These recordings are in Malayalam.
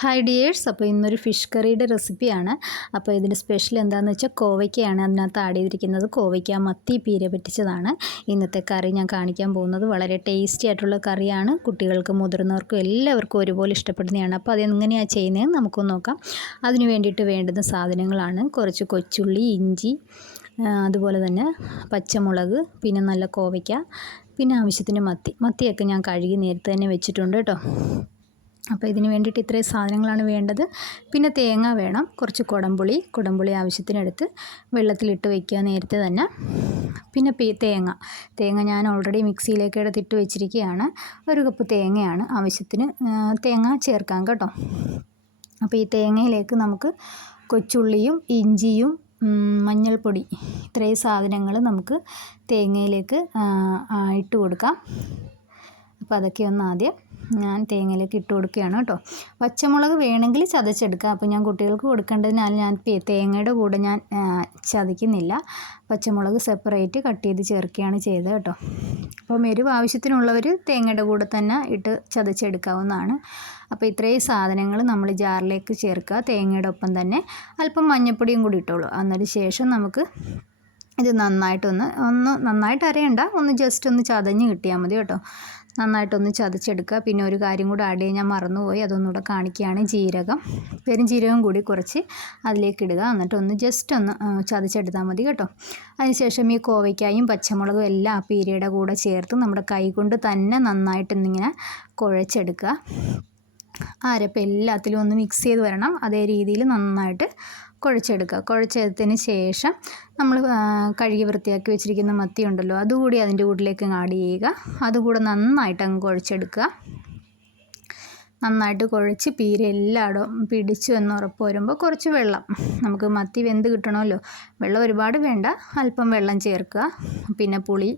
ഹായ് ഡിയേഴ്സ്, അപ്പോൾ ഇന്നൊരു ഫിഷ് കറിയുടെ റെസിപ്പിയാണ്. അപ്പോൾ ഇതിൻ്റെ സ്പെഷ്യൽ എന്താണെന്ന് വെച്ചാൽ കോവയ്ക്കയാണ് അതിനകത്ത് ആഡ് ചെയ്തിരിക്കുന്നത്. കോവയ്ക്ക മത്തി പീര പറ്റിച്ചതാണ് ഇന്നത്തെ കറി ഞാൻ കാണിക്കാൻ പോകുന്നത്. വളരെ ടേസ്റ്റി ആയിട്ടുള്ള കറിയാണ്. കുട്ടികൾക്കും മുതിർന്നവർക്കും എല്ലാവർക്കും ഒരുപോലെ ഇഷ്ടപ്പെടുന്നതാണ്. അപ്പോൾ അതെങ്ങനെയാണ് ചെയ്യുന്നതെന്ന് നമുക്കൊന്ന് നോക്കാം. അതിന് വേണ്ടിയിട്ട് വേണ്ടുന്ന സാധനങ്ങളാണ് കുറച്ച് കൊച്ചുള്ളി, ഇഞ്ചി, അതുപോലെ തന്നെ പച്ചമുളക്, പിന്നെ നല്ല കോവയ്ക്ക, പിന്നെ ആവശ്യത്തിന് മത്തിയൊക്കെ ഞാൻ കഴുകി നേരത്തെ തന്നെ വെച്ചിട്ടുണ്ട് കേട്ടോ. അപ്പോൾ ഇതിന് വേണ്ടിയിട്ട് ഇത്രയും സാധനങ്ങളാണ് വേണ്ടത്. പിന്നെ തേങ്ങ വേണം, കുറച്ച് കുടംപുളി ആവശ്യത്തിനെടുത്ത് വെള്ളത്തിലിട്ട് വയ്ക്കുക നേരത്തെ തന്നെ. പിന്നെ തേങ്ങ ഞാൻ ഓൾറെഡി മിക്സിയിലേക്ക് എടുത്തിട്ട് വെച്ചിരിക്കുകയാണ്. 1 കപ്പ് തേങ്ങയാണ് ആവശ്യത്തിന് തേങ്ങ ചേർക്കാം കേട്ടോ. അപ്പോൾ ഈ തേങ്ങയിലേക്ക് നമുക്ക് കൊച്ചുള്ളിയും ഇഞ്ചിയും മഞ്ഞൾപ്പൊടി ഇത്രയും സാധനങ്ങൾ നമുക്ക് തേങ്ങയിലേക്ക് ഇട്ട് കൊടുക്കാം. അപ്പോൾ അതൊക്കെ ഒന്ന് ആദ്യം ഞാൻ തേങ്ങയിലേക്ക് ഇട്ട് കൊടുക്കുകയാണ് കേട്ടോ. പച്ചമുളക് വേണമെങ്കിൽ ചതച്ചെടുക്കുക. അപ്പോൾ ഞാൻ കുട്ടികൾക്ക് കൊടുക്കേണ്ടതിനാൽ ഞാൻ തേങ്ങയുടെ കൂടെ ഞാൻ ചതയ്ക്കുന്നില്ല. പച്ചമുളക് സെപ്പറേറ്റ് കട്ട് ചെയ്ത് ചേർക്കുകയാണ് ചെയ്തത് കേട്ടോ. അപ്പം എരിവ് ആവശ്യത്തിനുള്ളവർ തേങ്ങയുടെ കൂടെ തന്നെ ഇട്ട് ചതച്ചെടുക്കാവുന്നതാണ്. അപ്പോൾ ഇത്രയും സാധനങ്ങൾ നമ്മൾ ജാറിലേക്ക് ചേർക്കുക. തേങ്ങയുടെ ഒപ്പം തന്നെ അല്പം മഞ്ഞൾപ്പൊടിയും കൂടി ഇട്ടോളൂ. അതിന് ശേഷം നമുക്ക് ഇത് നന്നായിട്ട് അരയണ്ട, ജസ്റ്റ് ഒന്ന് ചതഞ്ഞ് കിട്ടിയാൽ മതി കേട്ടോ. നന്നായിട്ടൊന്ന് ചതച്ചെടുക്കുക. പിന്നെ ഒരു കാര്യം കൂടെ ആഡ് ചെയ്യാൻ ഞാൻ മറന്നുപോയി, അതൊന്നുകൂടെ കാണിക്കുകയാണ്. പെരുംജീരകം കൂടി കുറച്ച് അതിലേക്ക് ഇടുക. എന്നിട്ടൊന്ന് ജസ്റ്റ് ഒന്ന് ചതച്ചെടുത്താൽ മതി കേട്ടോ. അതിനുശേഷം ഈ കോവയ്ക്കായും പച്ചമുളകും എല്ലാം ആ പീരയുടെ കൂടെ ചേർത്ത് നമ്മുടെ കൈ കൊണ്ട് തന്നെ നന്നായിട്ടൊന്നിങ്ങനെ കുഴച്ചെടുക്കുക. അരപ്പ് എല്ലാത്തിലും ഒന്ന് മിക്സ് ചെയ്ത് വരണം. അതേ രീതിയിൽ നന്നായിട്ട് കുഴച്ചെടുക്കുക. കുഴച്ചെടുത്തതിന് ശേഷം നമ്മൾ കഴുകി വൃത്തിയാക്കി വെച്ചിരിക്കുന്ന മത്തി ഉണ്ടല്ലോ, അതുകൂടി അതിൻ്റെ കൂട്ടിലേക്ക് ആഡ് ചെയ്യുക. അതുകൂടെ നന്നായിട്ട് അങ്ങ് കുഴച്ചെടുക്കുക. നന്നായിട്ട് കുഴച്ച് പീര എല്ലായിടവും പിടിച്ചു എന്ന് ഉറപ്പ് വരുമ്പോൾ കുറച്ച് വെള്ളം, നമുക്ക് മത്തി വെന്ത് കിട്ടണമല്ലോ, വെള്ളം ഒരുപാട് വേണ്ട, അല്പം വെള്ളം ചേർക്കുക. പിന്നെ പുളി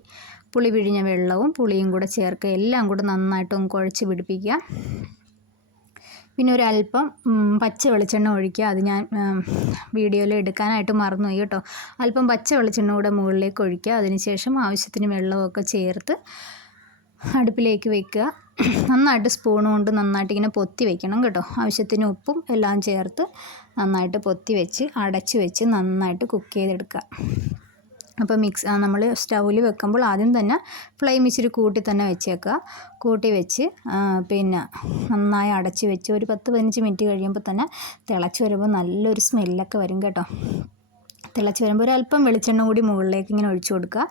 പിഴിഞ്ഞ വെള്ളവും പുളിയും കൂടെ ചേർക്കുക. എല്ലാം കൂടെ നന്നായിട്ടൊന്ന് കുഴച്ച് പിടിപ്പിക്കുക. പിന്നെ ഒരല്പം പച്ച വെളിച്ചെണ്ണ ഒഴിക്കുക. അത് ഞാൻ വീഡിയോയിൽ എടുക്കാനായിട്ട് മറന്നുപോയി കേട്ടോ. അല്പം പച്ച വെളിച്ചെണ്ണ കൂടെ മുകളിലേക്ക് ഒഴിക്കുക. അതിനുശേഷം ആവശ്യത്തിന് വെള്ളമൊക്കെ ചേർത്ത് അടുപ്പിലേക്ക് വെക്കുക. നന്നായിട്ട് സ്പൂൺ കൊണ്ട് നന്നായിട്ട് ഇങ്ങനെ പൊത്തി വെക്കണം കേട്ടോ. ആവശ്യത്തിന് ഉപ്പും എല്ലാം ചേർത്ത് നന്നായിട്ട് പൊത്തി വെച്ച് അടച്ച് വെച്ച് നന്നായിട്ട് കുക്ക് ചെയ്തെടുക്കുക. അപ്പോൾ നമ്മൾ സ്റ്റൗവിൽ വെക്കുമ്പോൾ ആദ്യം തന്നെ ഫ്ലെയിം ഇച്ചിരി കൂട്ടി തന്നെ വെച്ചേക്കുക. കൂട്ടി വെച്ച് പിന്നെ നന്നായി അടച്ച് വെച്ച് ഒരു 10-15 മിനിറ്റ് കഴിയുമ്പോൾ തന്നെ തിളച്ച് വരുമ്പോൾ നല്ലൊരു സ്മെല്ലൊക്കെ വരും കേട്ടോ. തിളച്ച് വരുമ്പോൾ ഒരല്പം വെളിച്ചെണ്ണ കൂടി മുകളിലേക്ക് ഇങ്ങനെ ഒഴിച്ചു കൊടുക്കുക.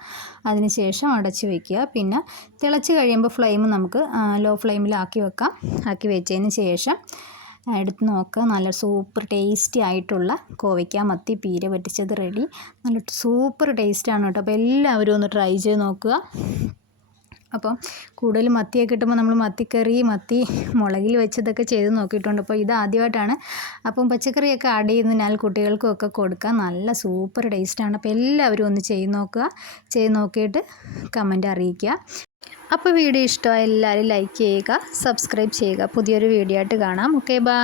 അതിന് ശേഷം അടച്ച് വയ്ക്കുക. പിന്നെ തിളച്ച് കഴിയുമ്പോൾ ഫ്ലെയിം നമുക്ക് ലോ ഫ്ലെയിമിലാക്കി വെക്കാം. ആക്കി വെച്ചതിന് ശേഷം എടുത്ത് നോക്കുക. നല്ല സൂപ്പർ ടേസ്റ്റി ആയിട്ടുള്ള കോവയ്ക്ക മത്തി പീര പറ്റിച്ചത് റെഡി. നല്ല സൂപ്പർ ടേസ്റ്റാണ് കേട്ടോ. അപ്പോൾ എല്ലാവരും ഒന്ന് ട്രൈ ചെയ്ത് നോക്കുക. അപ്പം കൂടുതൽ മത്തിയൊക്കെ കിട്ടുമ്പോൾ നമ്മൾ മത്തിക്കറി, മത്തി മുളകിൽ വെച്ചതൊക്കെ ചെയ്ത് നോക്കിയിട്ടുണ്ട്. അപ്പോൾ ഇത് ആദ്യമായിട്ടാണ്. അപ്പം പച്ചക്കറിയൊക്കെ ആഡ് ചെയ്യുന്നതിനാൽ കുട്ടികൾക്കും ഒക്കെ കൊടുക്കാം. നല്ല സൂപ്പർ ടേസ്റ്റാണ്. അപ്പോൾ എല്ലാവരും ഒന്ന് ചെയ്ത് നോക്കുക. ചെയ്ത് നോക്കിയിട്ട് കമൻറ്റ് അറിയിക്കുക. അപ്പോൾ വീഡിയോ ഇഷ്ടമായ എല്ലാവരും ലൈക്ക് ചെയ്യുക, സബ്സ്ക്രൈബ് ചെയ്യുക. പുതിയൊരു വീഡിയോ ആയിട്ട് കാണാം. Okay, by.